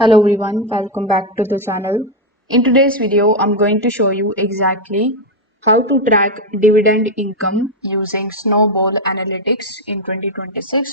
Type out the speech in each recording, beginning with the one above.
Hello everyone, welcome back to the channel. In today's video, I'm going to show you exactly how to track dividend income using Snowball Analytics in 2026.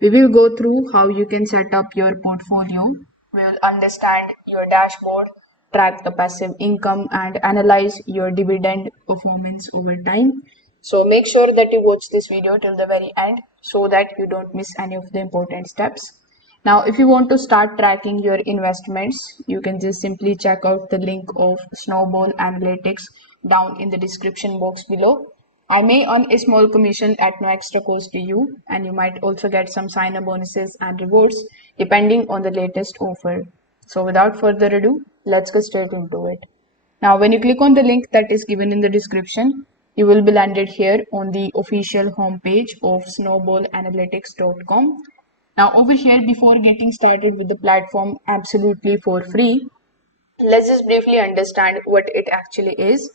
We will go through how you can set up your portfolio. We'll understand your dashboard, track the passive income, and analyze your dividend performance over time. So make sure that you watch this video till the very end so that you don't miss any of the important steps. Now, if you want to start tracking your investments, you can just simply check out the link of Snowball Analytics down in the description box below. I may earn a small commission at no extra cost to you, and you might also get some sign-up bonuses and rewards depending on the latest offer. So without further ado, let's get straight into it. Now, when you click on the link that is given in the description, you will be landed here on the official homepage of snowballanalytics.com. Now over here, before getting started with the platform absolutely for free, let's just briefly understand what it actually is.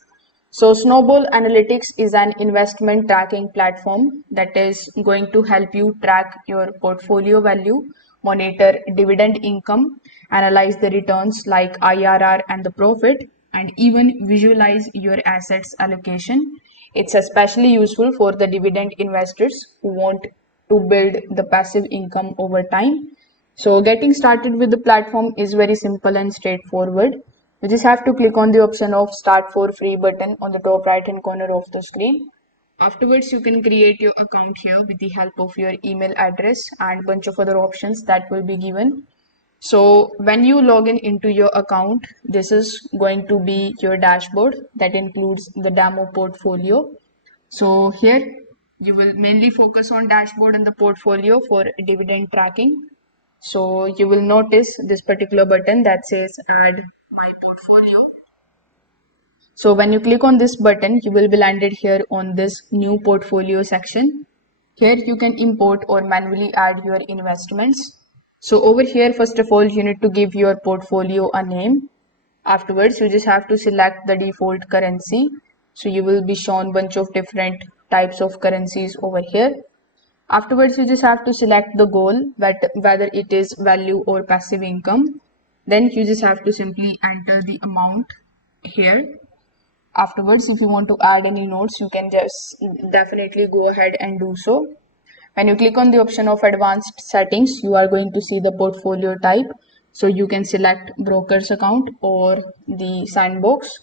So Snowball Analytics is an investment tracking platform that is going to help you track your portfolio value, monitor dividend income, analyze the returns like IRR and the profit, and even visualize your assets allocation. It's especially useful for the dividend investors who want to build the passive income over time. So getting started with the platform is very simple and straightforward. You just have to click on the option of start for free button on the top right hand corner of the screen. Afterwards, you can create your account here with the help of your email address and bunch of other options that will be given. So when you log in into your account, this is going to be your dashboard that includes the demo portfolio. So here you will mainly focus on dashboard and the portfolio for dividend tracking. So you will notice this particular button that says add my portfolio. So when you click on this button, you will be landed here on this new portfolio section. Here you can import or manually add your investments. So over here, first of all, you need to give your portfolio a name. Afterwards, you just have to select the default currency. So you will be shown bunch of different types of currencies over here. Afterwards, you just have to select the goal, whether it is value or passive income. Then you just have to simply enter the amount here. Afterwards, if you want to add any notes, you can just definitely go ahead and do so. When you click on the option of advanced settings, you are going to see the portfolio type. So you can select broker's account or the sandbox.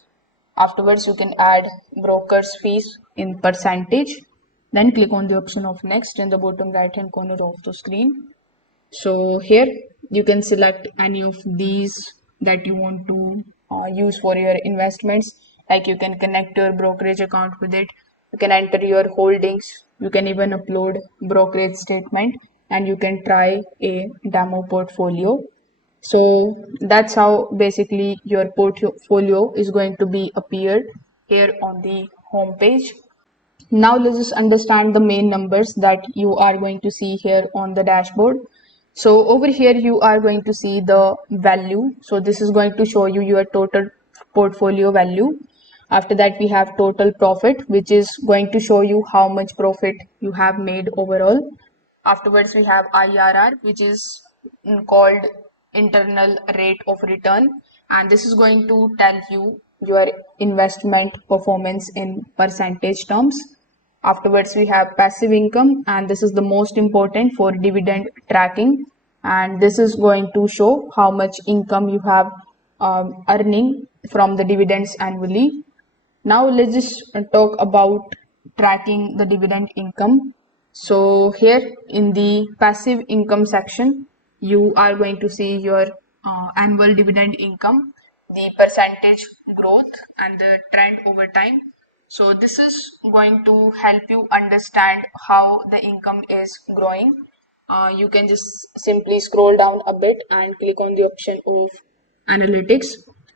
Afterwards, you can add broker's fees in percentage. Then click on the option of next in the bottom right hand corner of the screen. So here you can select any of these that you want to use for your investments. Like you can connect your brokerage account with it. You can enter your holdings. You can even upload brokerage statement and you can try a demo portfolio. So that's how basically your portfolio is going to be appeared here on the home page. Now let's just understand the main numbers that you are going to see here on the dashboard. So over here you are going to see the value. So this is going to show you your total portfolio value. After that we have total profit, which is going to show you how much profit you have made overall. Afterwards we have IRR, which is called internal rate of return, and this is going to tell you your investment performance in percentage terms. Afterwards we have passive income, and this is the most important for dividend tracking, and this is going to show how much income you have earning from the dividends annually. Now let's just talk about tracking the dividend income. So here in the passive income section, you are going to see your annual dividend income, the percentage growth and the trend over time. So this is going to help you understand how the income is growing. You can just simply scroll down a bit and click on the option of analytics.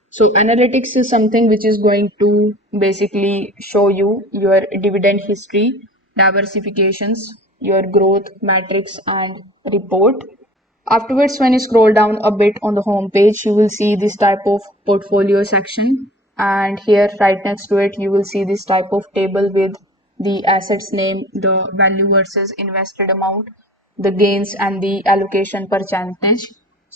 So analytics is something which is going to basically show you your dividend history, diversifications, your growth matrix and report. Afterwards, when you scroll down a bit on the home page, you will see this type of portfolio section, and here right next to it you will see this type of table with the assets name, the value versus invested amount, the gains and the allocation percentage.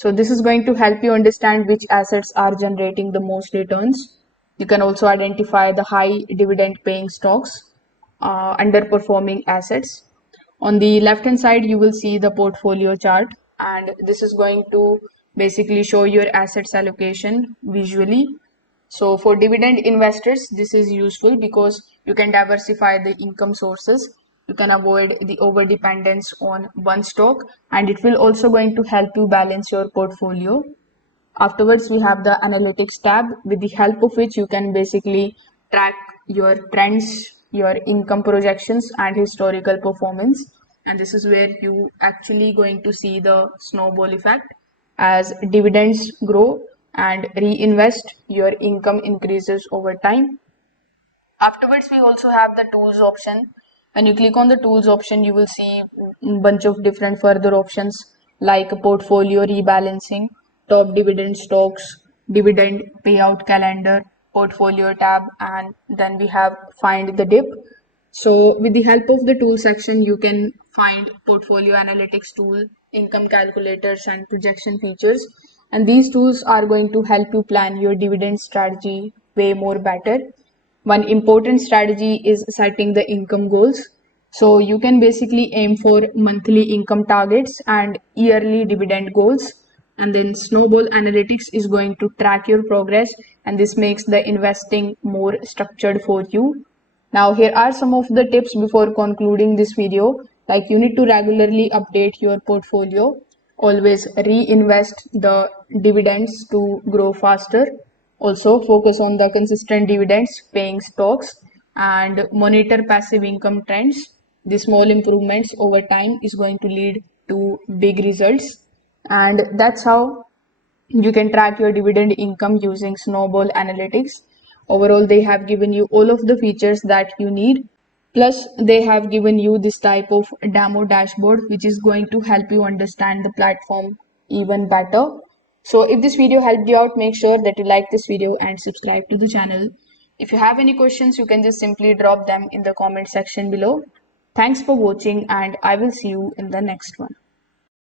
So this is going to help you understand which assets are generating the most returns. You can also identify the high dividend paying stocks, underperforming assets. On the left hand side, you will see the portfolio chart, and this is going to basically show your assets allocation visually. So for dividend investors, this is useful because you can diversify the income sources. You can avoid the over dependence on one stock, and it will also going to help you balance your portfolio. Afterwards, we have the analytics tab, with the help of which you can basically track your trends, your income projections, and historical performance. And this is where you actually going to see the snowball effect. As dividends grow and reinvest, your income increases over time. Afterwards, we also have the tools option. When you click on the tools option, you will see a bunch of different further options like portfolio rebalancing, top dividend stocks, dividend payout calendar, portfolio tab, and then we have find the dip. So with the help of the tool section, you can find portfolio analytics tool, income calculators, and projection features. And these tools are going to help you plan your dividend strategy way more better. One important strategy is setting the income goals. So you can basically aim for monthly income targets and yearly dividend goals. And then Snowball Analytics is going to track your progress, and this makes the investing more structured for you. Now, here are some of the tips before concluding this video. Like, you need to regularly update your portfolio, always reinvest the dividends to grow faster. Also, focus on the consistent dividends paying stocks and monitor passive income trends. The small improvements over time is going to lead to big results. And that's how you can track your dividend income using Snowball Analytics. Overall, they have given you all of the features that you need. Plus, they have given you this type of demo dashboard, which is going to help you understand the platform even better. So if this video helped you out, make sure that you like this video and subscribe to the channel. If you have any questions, you can just simply drop them in the comment section below. Thanks for watching, and I will see you in the next one.